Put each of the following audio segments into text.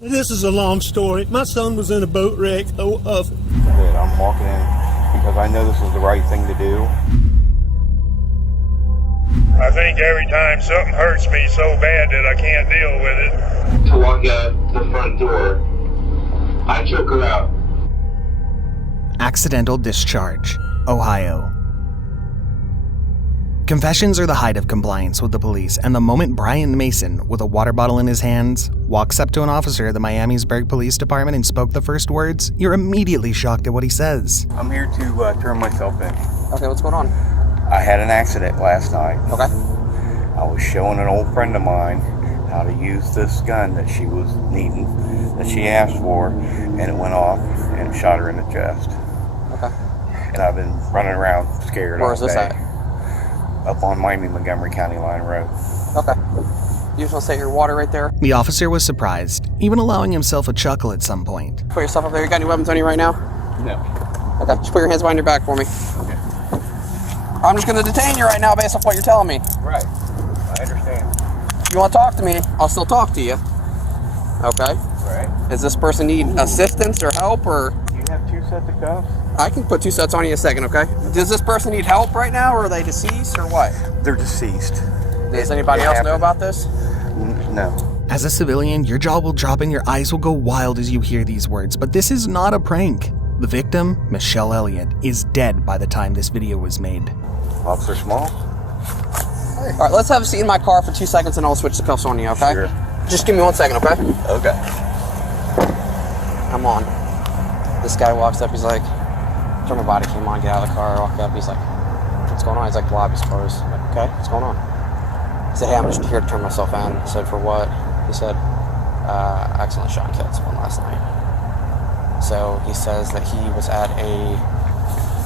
This is a long story. My son was in a boat wreck. Good. I'm walking in because I know this is the right thing to do. I think every time something hurts me so bad that I can't deal with it. To walk out the front door, I choke her out. Accidental discharge, Ohio. Confessions are the height of compliance with the police, and the moment Brian Mason, with a water bottle in his hands, walks up to an officer at the Miamisburg Police Department and spoke the first words, you're immediately shocked at what he says. I'm here to turn myself in. Okay, what's going on? I had an accident last night. Okay. I was showing an old friend of mine how to use this gun that she was needing, that she asked for, and it went off and it shot her in the chest. Okay. And I've been running around scared all day. Where is this at? Up on Miami-Montgomery County Line Road. Okay. You just want to set your water right there? The officer was surprised, even allowing himself a chuckle at some point. Put yourself up there. You got any weapons on you right now? No. Okay, just put your hands behind your back for me. Okay. I'm just going to detain you right now based off what you're telling me. Right. I understand. If you want to talk to me, I'll still talk to you. Okay? Right. Does this person need assistance or help, or? Do you have two sets of cuffs? I can put two sets on you in a second, okay? Does this person need help right now, or are they deceased, or what? They're deceased. Does anybody else know about this? No. As a civilian, your jaw will drop and your eyes will go wild as you hear these words, but this is not a prank. The victim, Michelle Elliott, is dead by the time this video was made. Officer Small? All right, let's have a seat in my car for 2 seconds and I'll switch the cuffs on you, okay? Sure. Just give me 1 second, okay? Okay. I'm on. This guy walks up, he's like, turn my body came on, get out of the car, walk up, he's like, what's going on? He's like, the lobby's closed. I'm like, okay, what's going on? He said, hey, I'm just here to turn myself in. I said, for what? He said, accidentally shot and killed someone last night. So he says that he was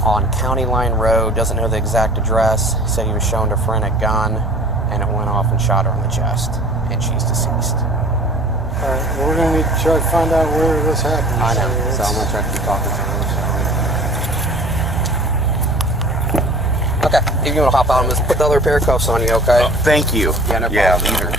on County Line Road, doesn't know the exact address, said he was shown a friend a gun, and it went off and shot her in the chest, and she's deceased. Alright, well, we're going to need to try to find out where this happened. I know, so I'm going to try to keep talking to him. So. Okay, if you want to hop out, I'm going to put the other pair of cuffs on you, okay? Thank you. Yeah, no problem. Yeah, these are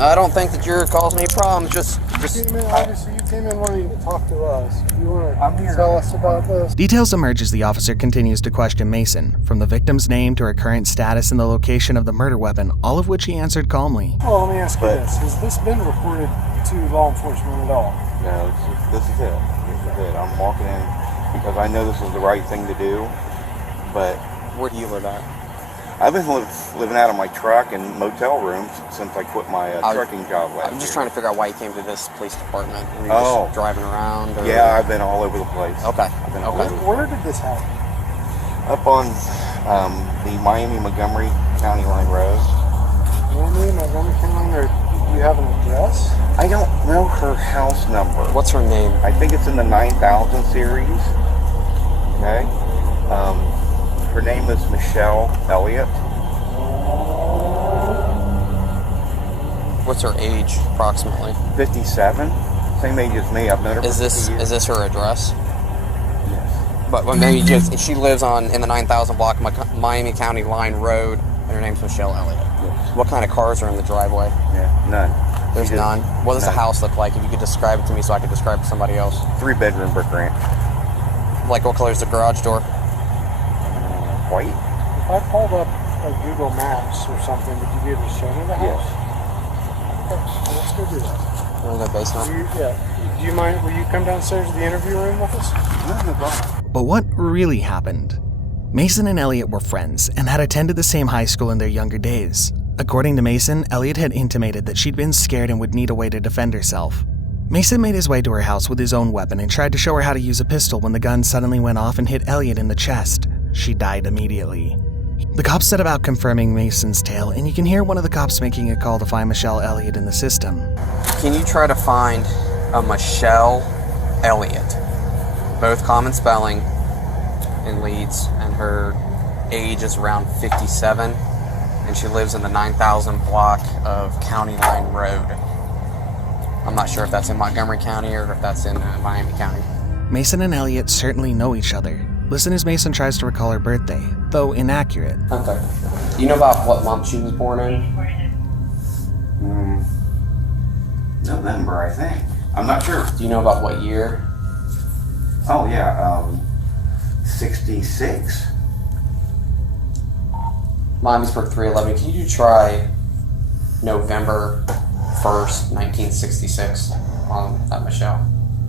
I don't think that you're causing any problems, just Obviously, you came in wanting to talk to us. You want to tell us about this? Details emerge as the officer continues to question Mason, from the victim's name to her current status and the location of the murder weapon, all of which he answered calmly. Well, let me ask you this. Has this been reported to law enforcement at all? No, this is it. This is it. I'm walking in because I know this is the right thing to do, but... Where do you live at? I've been living out of my truck and motel rooms since I quit my trucking job last year. I'm just trying to figure out why you came to this police department. Were you just driving around? Or? Yeah, I've been all over the place. Okay. I've been all over the place. Where did this happen? Up on the Miami-Montgomery County Line Road. Montgomery County, or do you have an address? I don't know her house number. What's her name? I think it's in the 9000 series. Okay. Her name is Michelle Elliott. What's her age, approximately? 57. Same age as me. I've known her for 50 years. Is this her address? Yes. But maybe just she lives in the 9000 block, Miami County Line Road, and her name's Michelle Elliott. Yes. What kind of cars are in the driveway? Yeah, none. There's none. What does the house look like? If you could describe it to me, so I could describe it to somebody else. 3-bedroom brick ranch. Like what color is the garage door? White. If I pulled up a Google Maps or something, would you be able to show me the house? Yes. Okay, well, let's go do that. In the basement. Do you mind? Will you come downstairs to the interview room with us? No problem. But what really happened? Mason and Elliott were friends and had attended the same high school in their younger days. According to Mason, Elliott had intimated that she'd been scared and would need a way to defend herself. Mason made his way to her house with his own weapon and tried to show her how to use a pistol when the gun suddenly went off and hit Elliott in the chest. She died immediately. The cops set about confirming Mason's tale, and you can hear one of the cops making a call to find Michelle Elliott in the system. Can you try to find a Michelle Elliott? Both common spelling in Leeds, and her age is around 57, and she lives in the 9000 block of County Line Road. I'm not sure if that's in Montgomery County or if that's in Miami County. Mason and Elliott certainly know each other. Listen as Mason tries to recall her birthday, though inaccurate. Okay. Do you know about what month she was born in? November, I think. I'm not sure. Do you know about what year? Oh, yeah, 66. Miamisburg 311. Can you try November 1st, 1966 on that Michelle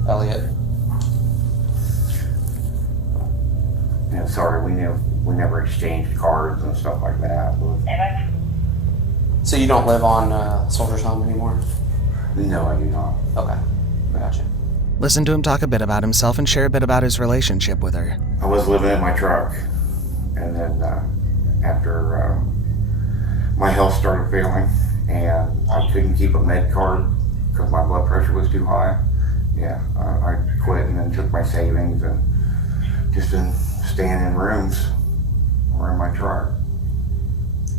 Elliott? Yeah, sorry, we never exchanged cards and stuff like that. So you don't live on Soldier's Home anymore? No, I do not. Okay, gotcha. Listen to him talk a bit about himself and share a bit about his relationship with her. I was living in my truck, and then after my health started failing, and I couldn't keep a med card because my blood pressure was too high. Yeah, I quit and then took my savings and just been staying in rooms or in my truck.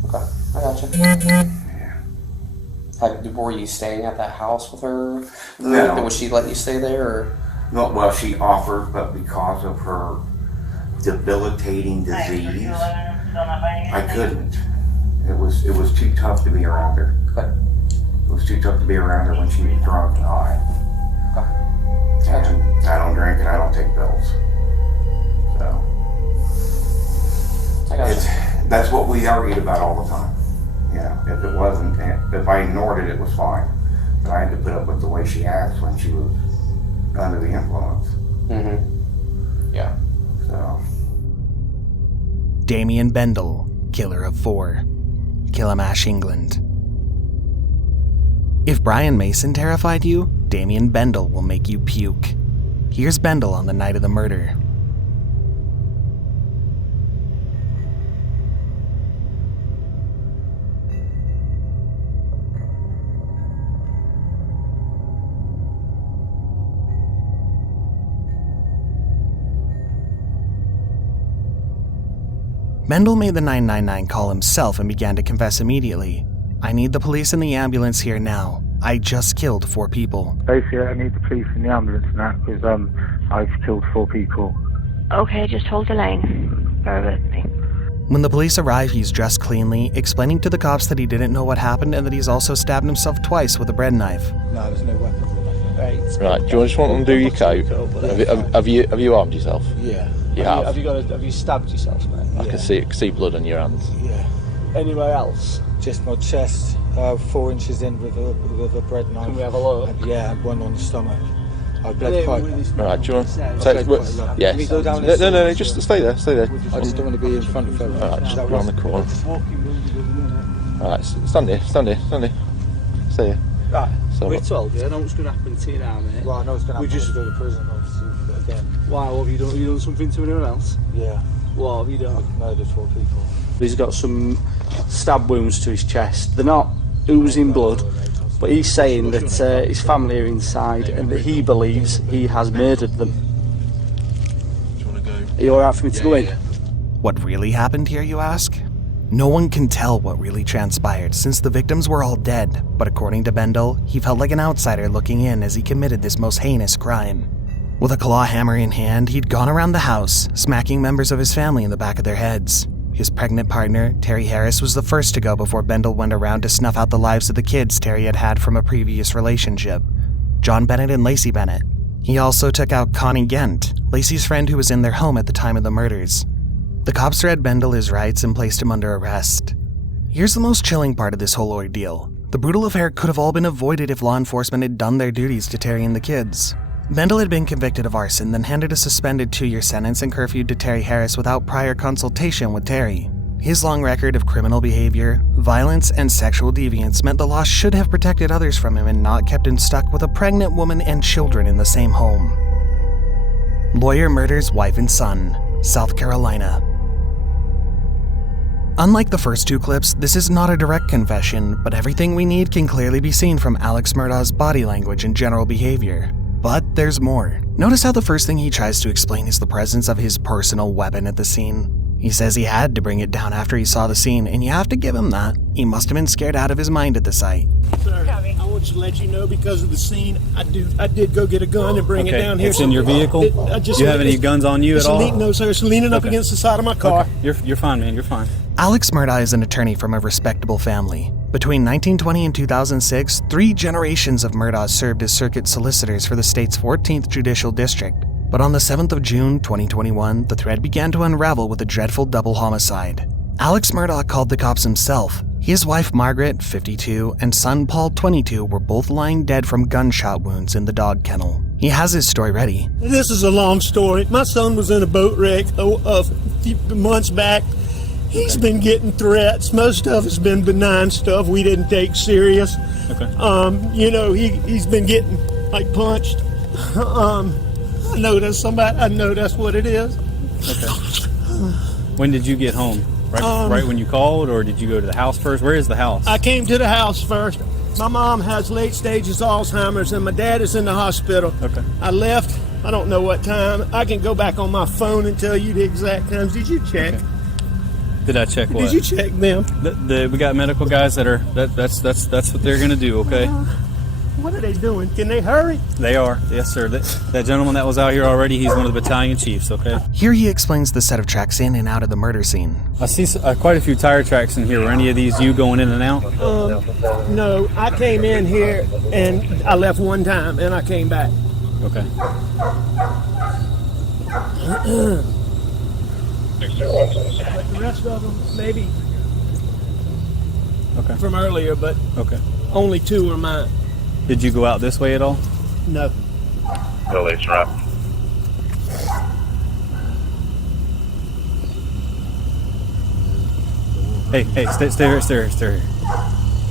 Okay, I gotcha. Yeah. Were you staying at that house with her? No. Was she letting you stay there? Or? No, well, she offered, but because of her debilitating disease, I couldn't. It was too tough to be around her. Okay. It was too tough to be around her when she was drunk and high. Okay. And I don't drink and I don't take pills. So I gotcha. that's what we argued about all the time. You know, if it wasn't, if I ignored it, it was fine. But I had to put up with the way she acts when she was under the influence. Mm-hmm. Yeah. So. Damien Bendel, killer of 4. Killamash, England. If Brian Mason terrified you, Damien Bendel will make you puke. Here's Bendel on the night of the murder. Bendel made the 999 call himself and began to confess immediately. I need the police and the ambulance here now. I just killed 4 people. Basically, I need the police and the ambulance and that because I've killed 4 people. Okay, just hold the line. Bear with me. When the police arrive, he's dressed cleanly, explaining to the cops that he didn't know what happened and that he's also stabbed himself twice with a bread knife. No, there's no weapons in that. Right, do you just want to undo your coat? Have you armed yourself? Yeah. You have? Have you stabbed yourself, mate? I can see blood on your hands. Yeah. Anywhere else? Just my chest, 4 inches in with a bread knife. Can we have a look? Yeah, and one on the stomach. I bled quite. Right, do you want to take? Yes. No, just stay there. I just don't want to be in front of everyone. Alright, just around the corner. Alright, stand here. Stay here. Right. So, we're told, yeah, I know what's going to happen to you now, mate. Well, I know what's going to happen. We just go to prison, obviously, again. Why? What have you done? Have you done something to anyone else? Yeah. What have you done? I've murdered 4 people. He's got some stab wounds to his chest. They're not oozing blood, but he's saying that his family are inside and that he believes he has murdered them. Do you want to go? Are you alright for me to go in? What really happened here, you ask? No one can tell what really transpired since the victims were all dead, but according to Bendel, he felt like an outsider looking in as he committed this most heinous crime. With a claw hammer in hand, he'd gone around the house, smacking members of his family in the back of their heads. His pregnant partner, Terry Harris, was the first to go before Bendel went around to snuff out the lives of the kids Terry had had from a previous relationship, John Bennett and Lacey Bennett. He also took out Connie Gent, Lacey's friend who was in their home at the time of the murders. The cops read Bendel his rights and placed him under arrest. Here's the most chilling part of this whole ordeal. The brutal affair could have all been avoided if law enforcement had done their duties to Terry and the kids. Bendel had been convicted of arson, then handed a suspended 2-year sentence and curfewed to Terry Harris without prior consultation with Terry. His long record of criminal behavior, violence, and sexual deviance meant the law should have protected others from him and not kept him stuck with a pregnant woman and children in the same home. Lawyer murders wife and son, South Carolina. Unlike the first 2 clips, this is not a direct confession, but everything we need can clearly be seen from Alex Murdaugh's body language and general behavior. But there's more. Notice how the first thing he tries to explain is the presence of his personal weapon at the scene. He says he had to bring it down after he saw the scene, and you have to give him that. He must have been scared out of his mind at the sight. Sir, I want to let you know because of the scene, I did go get a gun and bring it down here. It's in your vehicle? Do you have any guns on you at all? No, sir. It's leaning up against the side of my car. Okay. You're fine, man. You're fine. Alex Murdoch is an attorney from a respectable family. Between 1920 and 2006, 3 generations of Murdochs served as circuit solicitors for the state's 14th Judicial District. But on the 7th of June, 2021, the thread began to unravel with a dreadful double homicide. Alex Murdoch called the cops himself. His wife Margaret, 52, and son Paul, 22, were both lying dead from gunshot wounds in the dog kennel. He has his story ready. This is a long story. My son was in a boat wreck a few months back. He's been getting threats. Most of it's been benign stuff we didn't take serious. Okay. He's been getting punched. I know that's what it is. Okay. When did you get home? Right when you called, or did you go to the house first? Where is the house? I came to the house first. My mom has late stages Alzheimer's, and my dad is in the hospital. Okay. I left. I don't know what time. I can go back on my phone and tell you the exact times. Did you check? Okay. Did I check what? Did you check them? We got medical guys that's what they're gonna do. Okay. What are they doing? Can they hurry? They are. Yes, sir. That gentleman that was out here already, he's one of the battalion chiefs. Okay. Here he explains the set of tracks in and out of the murder scene. I see quite a few tire tracks in here. Were any of these you going in and out? No. I came in here and I left one time and I came back. Okay. But the rest of them, maybe from earlier, but only 2 are mine. Did you go out this way at all? No. No, that's right. Hey, stay here.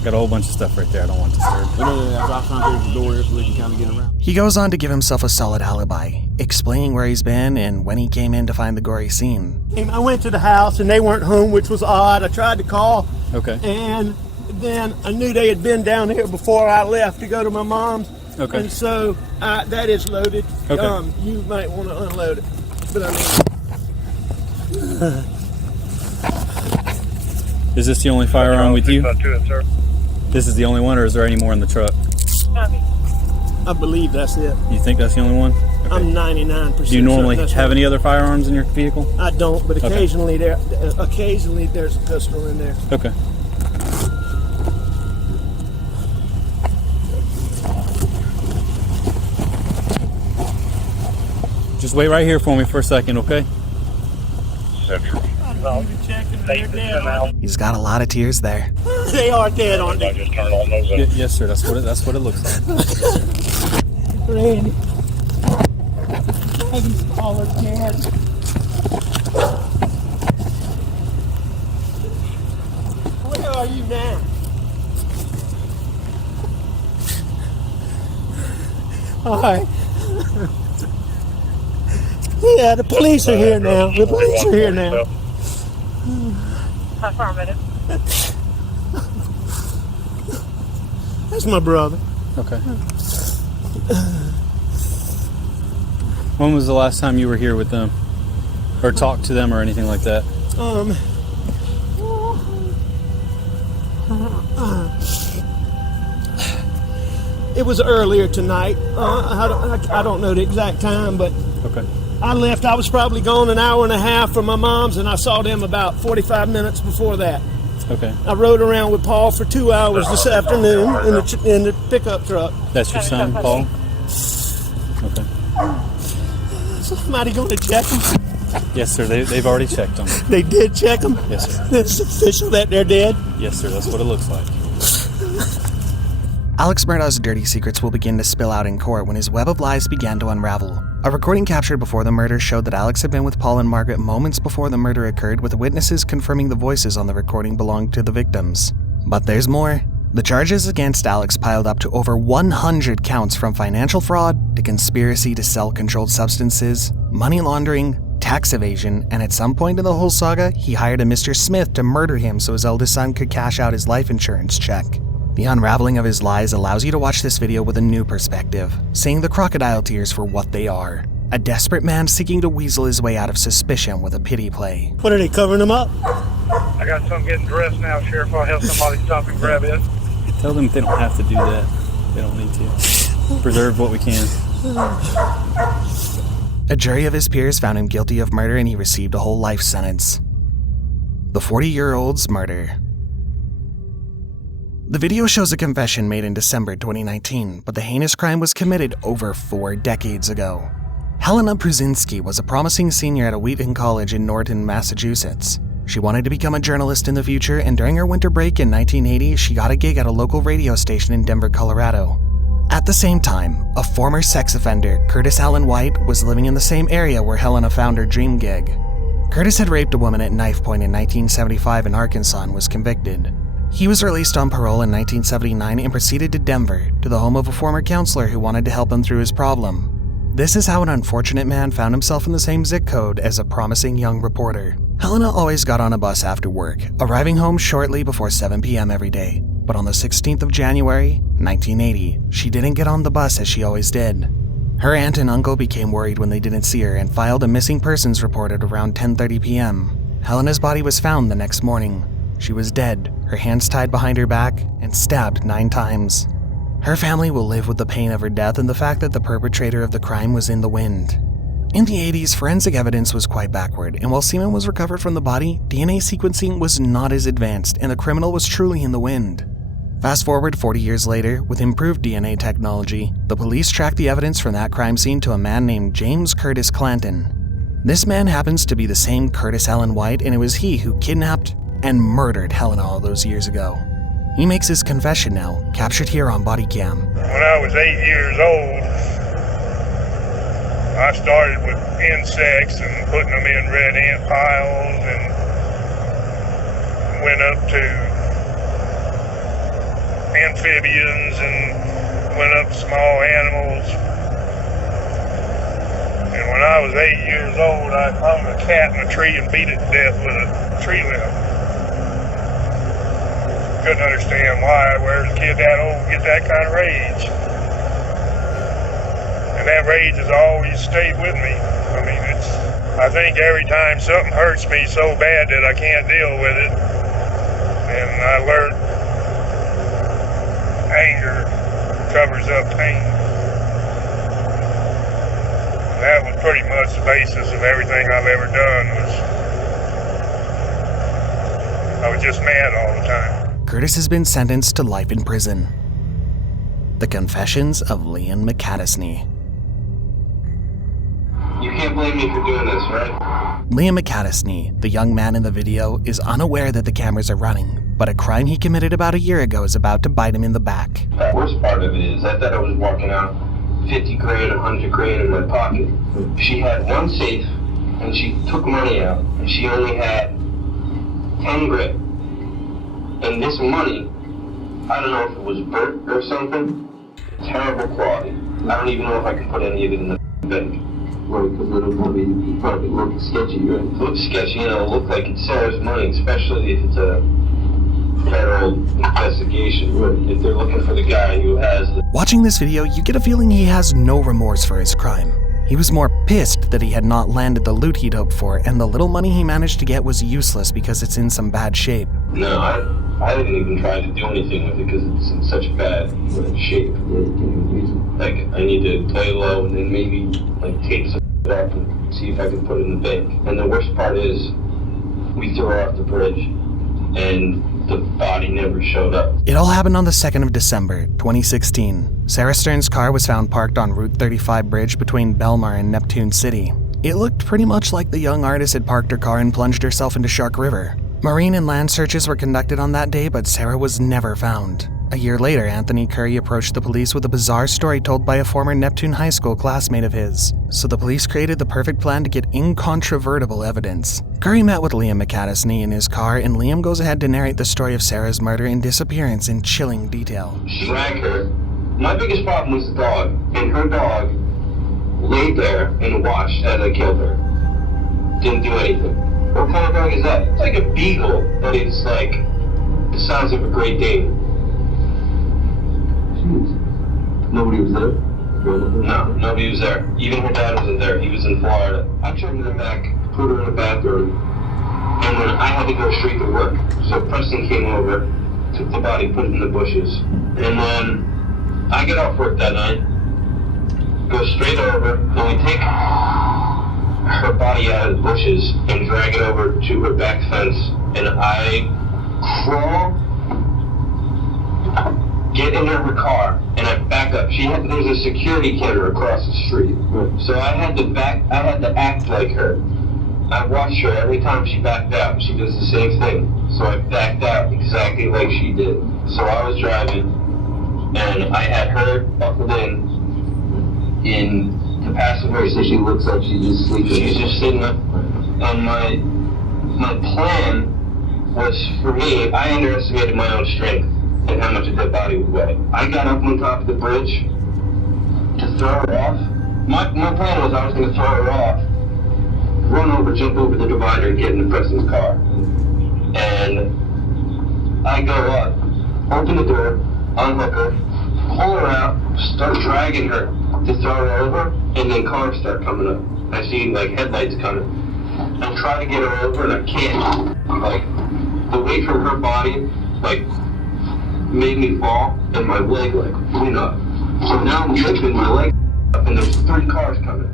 Got a whole bunch of stuff right there. I don't want to disturb. I'm trying to get the door here so we can kind of get around. He goes on to give himself a solid alibi, explaining where he's been and when he came in to find the gory scene. I went to the house and they weren't home, which was odd. I tried to call. Okay. And then I knew they had been down here before I left to go to my mom's. Okay. And so that is loaded. Okay. You might want to unload it. But Is this the only firearm with you? Sir. This is the only one, or is there any more in the truck? I believe that's it. You think that's the only one? Okay. I'm 99%. Do you normally have any other firearms in your vehicle? I don't, but occasionally there's a pistol in there. Okay. Just wait right here for me for a second, okay? He's got a lot of tears there. They are dead, aren't they? Just turn on those. Yes, sir. That's what it looks like. Randy. He's all dead. Where are you now? All right. Yeah, the police are here now. The police are here now. Affirmative. That's my brother. Okay. When was the last time you were here with them? Or talked to them or anything like that? It was earlier tonight. I don't know the exact time, but okay. I left. I was probably gone an hour and a half from my mom's, and I saw them about 45 minutes before that. Okay. I rode around with Paul for 2 hours this afternoon in the pickup truck. That's your son, Paul? Okay. Somebody going to check him? Yes, sir. They've already checked them. They did check him? Yes, sir. It's official that they're dead? Yes, sir. That's what it looks like. Alex Murdoch's dirty secrets will begin to spill out in court when his web of lies began to unravel. A recording captured before the murder showed that Alex had been with Paul and Margaret moments before the murder occurred, with witnesses confirming the voices on the recording belonged to the victims. But there's more. The charges against Alex piled up to over 100 counts, from financial fraud to conspiracy to sell controlled substances, money laundering, tax evasion, and at some point in the whole saga, he hired a Mr. Smith to murder him so his eldest son could cash out his life insurance check. The unraveling of his lies allows you to watch this video with a new perspective, seeing the crocodile tears for what they are. A desperate man seeking to weasel his way out of suspicion with a pity play. What, are they covering him up? I got some getting dressed now, Sheriff. I'll have somebody stop and grab it. Tell them they don't have to do that. They don't need to. Preserve what we can. A jury of his peers found him guilty of murder and he received a whole life sentence. The 40-year-old's murder. The video shows a confession made in December 2019, but the heinous crime was committed over 4 decades ago. Helena Prusinski was a promising senior at a Wheaton College in Norton, Massachusetts. She wanted to become a journalist in the future, and during her winter break in 1980, she got a gig at a local radio station in Denver, Colorado. At the same time, a former sex offender, Curtis Allen White, was living in the same area where Helena found her dream gig. Curtis had raped a woman at knife point in 1975 in Arkansas and was convicted. He was released on parole in 1979 and proceeded to Denver, to the home of a former counselor who wanted to help him through his problem. This is how an unfortunate man found himself in the same zip code as a promising young reporter. Helena always got on a bus after work, arriving home shortly before 7 p.m. every day. But on the 16th of January, 1980, she didn't get on the bus as she always did. Her aunt and uncle became worried when they didn't see her and filed a missing persons report at around 10:30 p.m. Helena's body was found the next morning. She was dead, her hands tied behind her back, and stabbed 9 times. Her family will live with the pain of her death and the fact that the perpetrator of the crime was in the wind. In the 80s, forensic evidence was quite backward, and while semen was recovered from the body, DNA sequencing was not as advanced, and the criminal was truly in the wind. Fast forward 40 years later, with improved DNA technology, the police tracked the evidence from that crime scene to a man named James Curtis Clanton. This man happens to be the same Curtis Allen White, and it was he who kidnapped and murdered Helena all those years ago. He makes his confession now, captured here on body cam. When I was 8 years old, I started with insects and putting them in red ant piles and went up to amphibians and went up to small animals. And when I was 8 years old, I hung a cat in a tree and beat it to death with a tree limb. Couldn't understand why. Where's a kid that old get that kind of rage? And that rage has always stayed with me. I mean, I think every time something hurts me so bad that I can't deal with it, and I learned anger covers up pain. And that was pretty much the basis of everything I've ever done. I was just mad all the time. Curtis has been sentenced to life in prison. The Confessions of Liam McCaddisney. You can't blame me for doing this, right? Liam McCaddisney, the young man in the video, is unaware that the cameras are running, but a crime he committed about a year ago is about to bite him in the back. The worst part of it is I thought I was walking out 50 grand, 100 grand in my pocket. She had one safe, and she took money out, and she only had 10 grand. And this money, I don't know if it was burnt or something, terrible quality. I don't even know if I can put any of it in the bank. Right, because it'll probably look sketchy, right? It looks sketchy, it'll look like it's Sarah's money, especially if it's a federal investigation. Right? If they're looking for the guy who has the... Watching this video, you get a feeling he has no remorse for his crime. He was more pissed that he had not landed the loot he'd hoped for, and the little money he managed to get was useless because it's in some bad shape. No, I didn't even try to do anything with it because it's in such bad shape. Like, I need to play low and then maybe like tape some up and see if I can put it in the bank. And the worst part is, we threw her off the bridge and the body never showed up. It all happened on the 2nd of December, 2016. Sarah Stern's car was found parked on Route 35 bridge between Belmar and Neptune City. It looked pretty much like the young artist had parked her car and plunged herself into Shark River. Marine and land searches were conducted on that day, but Sarah was never found. A year later, Anthony Curry approached the police with a bizarre story told by a former Neptune High School classmate of his. So the police created the perfect plan to get incontrovertible evidence. Curry met with Liam McCaddisney in his car, and Liam goes ahead to narrate the story of Sarah's murder and disappearance in chilling detail. Drank her. My biggest problem was the dog, and her dog laid there and watched as I killed her. Didn't do anything. What kind of dog is that? It's like a beagle, but it's like the size of a Great Dane. Jeez. Nobody was there? No, nobody was there. Even her dad wasn't there. He was in Florida. I took her back, put her in the bathroom, and then I had to go straight to work. So Preston came over, took the body, put it in the bushes, and then I get off work that night, go straight over, and we take her body out of the bushes and drag it over to her back fence, and I crawl get into her car, and I back up. There's a security camera across the street. So I had to act like her. I watched her every time she backed out. She does the same thing. So I backed out exactly like she did. So I was driving, and I had her buckled in the passenger seat. She looks like she's just sleeping. She's just sitting up. And my plan was, for me, I underestimated my own strength and how much a dead body would weigh. I got up on top of the bridge to throw her off. My plan was I was going to throw her off, run over, jump over the divider, and get into Preston's car. And I go up, open the door, unhook her, pull her out, start dragging her to throw her over, and then cars start coming up. I see like headlights coming. I try to get her over, and I can't. Like, the weight from her body, like, made me fall, and my leg, like, went up. So now I'm lifting my leg up, and there's 3 cars coming.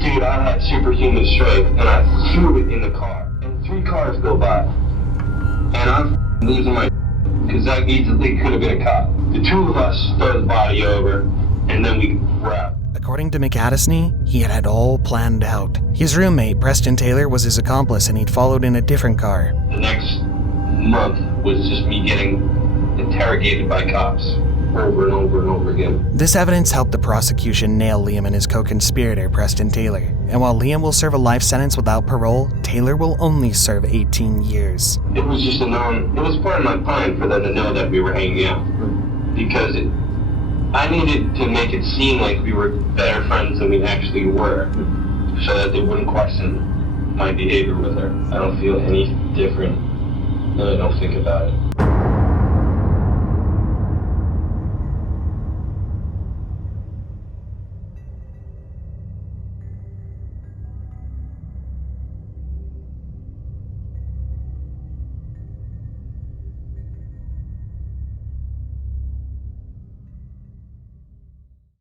Dude, I had superhuman strength, and I threw it in the car. And 3 cars go by. And I'm losing my because that easily could have been a cop. The 2 of us throw the body over, and then we were out. According to McAdesney, he had it all planned out. His roommate, Preston Taylor, was his accomplice, and he'd followed in a different car. The next month was just me getting interrogated by cops over and over and over again. This evidence helped the prosecution nail Liam and his co-conspirator, Preston Taylor. And while Liam will serve a life sentence without parole, Taylor will only serve 18 years. It was just it was part of my plan for them to know that we were hanging out. Because I needed to make it seem like we were better friends than we actually were, so that they wouldn't question my behavior with her. I don't feel any different than I don't think about it.